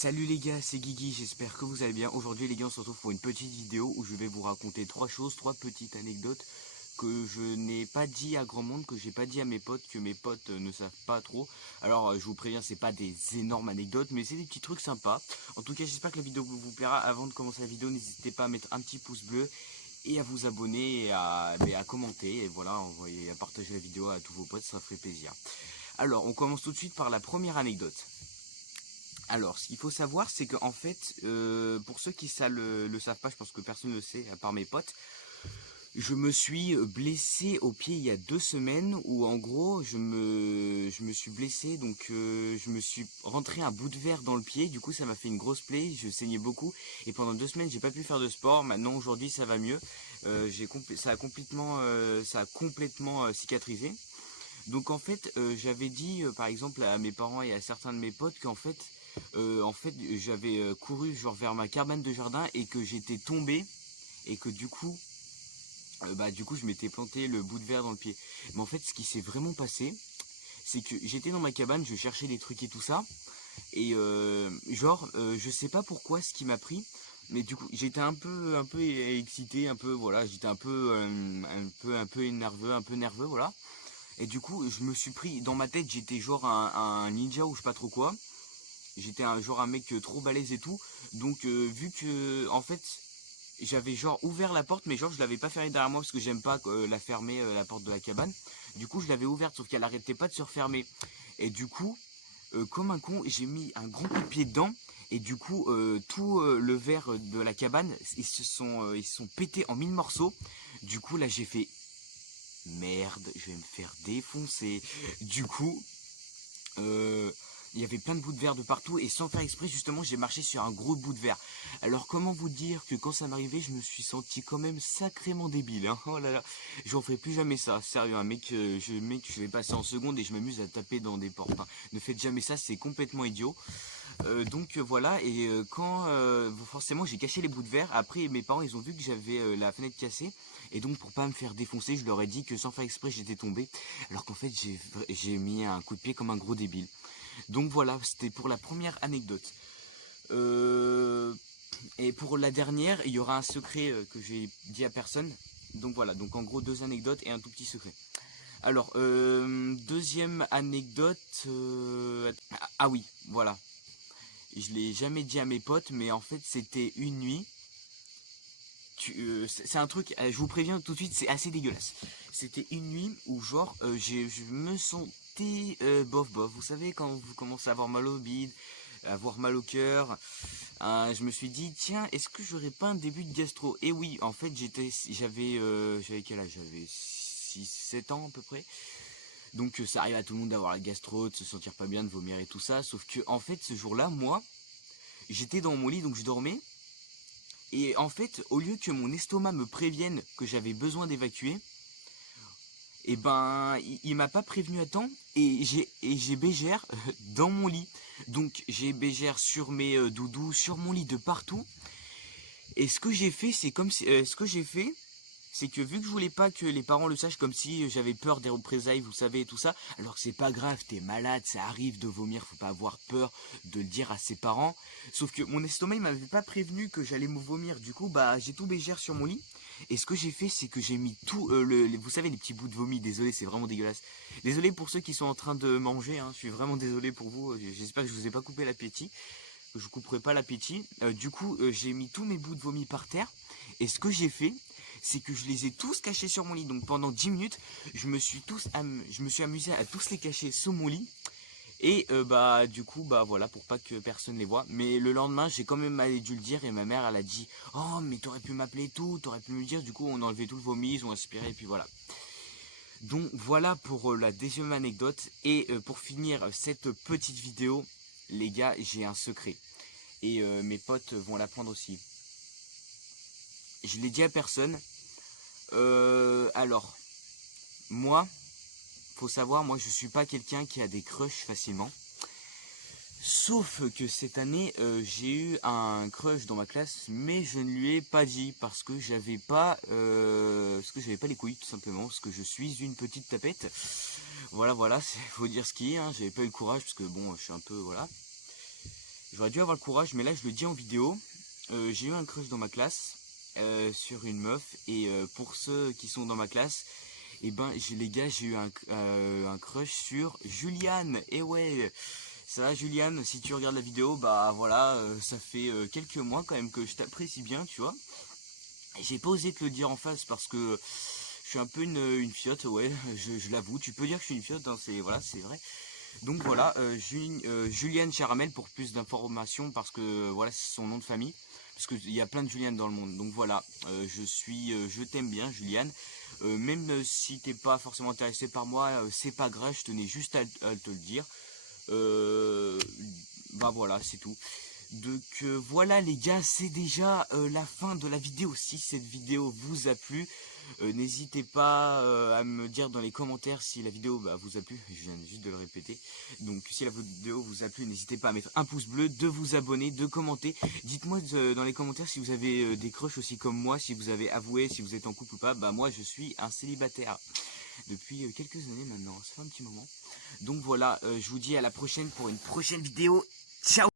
Salut les gars, c'est Guigui, j'espère que vous allez bien. Aujourd'hui les gars, on se retrouve pour une petite vidéo où je vais vous raconter trois petites anecdotes que je n'ai pas dit à grand monde, que j'ai pas dit à mes potes, que mes potes ne savent pas trop. Alors je vous préviens, c'est pas des énormes anecdotes, mais c'est des petits trucs sympas. En tout cas, j'espère que la vidéo vous plaira. Avant de commencer la vidéo, n'hésitez pas à mettre un petit pouce bleu et à vous abonner et à commenter. Et voilà, à partager la vidéo à tous vos potes, ça ferait plaisir. Alors, on commence tout de suite par la première anecdote. Alors, ce qu'il faut savoir, c'est qu'en fait, pour ceux qui le savent pas, je pense que personne ne le sait, à part mes potes, je me suis blessé au pied il y a 2 semaines, où en gros, je me suis blessé, donc je me suis rentré un bout de verre dans le pied, du coup ça m'a fait une grosse plaie, je saignais beaucoup, et pendant 2 semaines, j'ai pas pu faire de sport. Maintenant, aujourd'hui, ça va mieux, ça a complètement cicatrisé. Donc en fait, j'avais dit par exemple à mes parents et à certains de mes potes qu'en fait, j'avais couru genre vers ma cabane de jardin et que j'étais tombé et que du coup je m'étais planté le bout de verre dans le pied. Mais en fait, ce qui s'est vraiment passé, c'est que j'étais dans ma cabane, je cherchais des trucs et tout ça, et je sais pas pourquoi ce qui m'a pris. Mais du coup, j'étais un peu excité, un peu voilà, j'étais un peu nerveux, voilà. Et du coup, je me suis pris, dans ma tête, j'étais genre un ninja ou je sais pas trop quoi. J'étais genre un mec trop balèze et tout. Donc, vu que, en fait, j'avais genre ouvert la porte, mais genre je l'avais pas fermée derrière moi parce que j'aime pas la fermer, la porte de la cabane. Du coup, je l'avais ouverte, sauf qu'elle arrêtait pas de se refermer. Et du coup, comme un con, j'ai mis un grand coup de pied dedans. Et du coup, tout le verre de la cabane, ils se sont pétés en 1000 morceaux. Du coup, là, j'ai fait merde, je vais me faire défoncer. Du coup, euh, il y avait plein de bouts de verre de partout et sans faire exprès, justement, j'ai marché sur un gros bout de verre. Alors, comment vous dire que quand ça m'arrivait, je me suis senti quand même sacrément débile. Hein. Oh là là, j'en ferai plus jamais ça. Sérieux, un mec, je vais passer en seconde et je m'amuse à taper dans des portes. Hein. Ne faites jamais ça, c'est complètement idiot. Voilà, et quand forcément j'ai caché les bouts de verre. Après mes parents ils ont vu que j'avais la fenêtre cassée, et donc pour pas me faire défoncer, je leur ai dit que sans faire exprès j'étais tombé, alors qu'en fait j'ai mis un coup de pied comme un gros débile. Donc voilà, c'était pour la première anecdote. Euh, et pour la dernière, il y aura un secret que j'ai dit à personne. Donc voilà, donc en gros 2 anecdotes et un tout petit secret. Alors, deuxième anecdote. Ah oui, voilà. Je l'ai jamais dit à mes potes, mais en fait c'était une nuit. C'est un truc, je vous préviens tout de suite, c'est assez dégueulasse. C'était une nuit où genre je me sentais bof bof. Vous savez quand vous commencez à avoir mal au bide, à avoir mal au cœur, je me suis dit tiens, est-ce que j'aurais pas un début de gastro? Et oui, en fait j'avais quel âge? J'avais 6 7 ans à peu près. Donc ça arrive à tout le monde d'avoir la gastro, de se sentir pas bien, de vomir et tout ça. Sauf que en fait ce jour-là, moi, j'étais dans mon lit, donc je dormais. Et en fait, au lieu que mon estomac me prévienne que j'avais besoin d'évacuer, et ben, il m'a pas prévenu à temps. Et j'ai bégère dans mon lit. Donc j'ai bégère sur mes doudous, sur mon lit, de partout. Et ce que j'ai fait, c'est que vu que je voulais pas que les parents le sachent, comme si j'avais peur des représailles, vous savez, et tout ça, alors que c'est pas grave, t'es malade, ça arrive de vomir, faut pas avoir peur de le dire à ses parents. Sauf que mon estomac, il m'avait pas prévenu que j'allais me vomir, du coup, bah, j'ai tout bégère sur mon lit. Et ce que j'ai fait, c'est que j'ai mis tout, vous savez, les petits bouts de vomi, désolé, c'est vraiment dégueulasse. Désolé pour ceux qui sont en train de manger, hein, je suis vraiment désolé pour vous, j'espère que je vous ai pas coupé l'appétit. Je couperai pas l'appétit. Du coup, j'ai mis tous mes bouts de vomi par terre. Et ce que j'ai fait, c'est que je les ai tous cachés sur mon lit. Donc pendant 10 minutes, je me suis amusé à tous les cacher sous mon lit. Et du coup, bah voilà, pour pas que personne les voit. Mais le lendemain, j'ai quand même dû le dire et ma mère, elle a dit oh mais t'aurais pu m'appeler tout, t'aurais pu me le dire. Du coup, on a enlevé tout le vomi, ils ont aspiré et puis voilà. Donc voilà pour la deuxième anecdote. Et pour finir cette petite vidéo, les gars, j'ai un secret. Et mes potes vont l'apprendre aussi. Je l'ai dit à personne. Alors, moi, faut savoir, moi je suis pas quelqu'un qui a des crushs facilement. Sauf que cette année, j'ai eu un crush dans ma classe, mais je ne lui ai pas dit parce que j'avais pas les couilles tout simplement, parce que je suis une petite tapette. Voilà, faut dire ce qui est. Hein, j'avais pas eu le courage parce que bon, je suis un peu voilà. J'aurais dû avoir le courage, mais là je le dis en vidéo. J'ai eu un crush dans ma classe sur une meuf. Et pour ceux qui sont dans ma classe, et ben les gars, j'ai eu un crush sur Juliane. Et ouais, ça va Juliane, si tu regardes la vidéo, bah voilà, ça fait quelques mois quand même que je t'apprécie bien, tu vois. Et j'ai pas osé te le dire en face parce que je suis un peu une fiotte, ouais, je l'avoue. Tu peux dire que je suis une fiotte, hein, voilà, c'est vrai. Donc voilà, Juliane Charamel pour plus d'informations parce que voilà, c'est son nom de famille. Parce qu'il y a plein de Juliane dans le monde. Donc voilà, je t'aime bien Juliane. Même si t'es pas forcément intéressé par moi, c'est pas grave, je tenais juste à te le dire. Bah voilà, c'est tout. Donc voilà les gars, c'est déjà la fin de la vidéo. Si cette vidéo vous a plu, n'hésitez pas à me dire dans les commentaires si la vidéo vous a plu. Je viens juste de le répéter. Donc si la vidéo vous a plu, n'hésitez pas à mettre un pouce bleu, de vous abonner, de commenter. Dites-moi dans les commentaires si vous avez des crushs aussi comme moi, si vous avez avoué, si vous êtes en couple ou pas. Bah moi je suis un célibataire depuis quelques années maintenant, ça fait un petit moment. Donc voilà, je vous dis à la prochaine pour une prochaine vidéo. Ciao!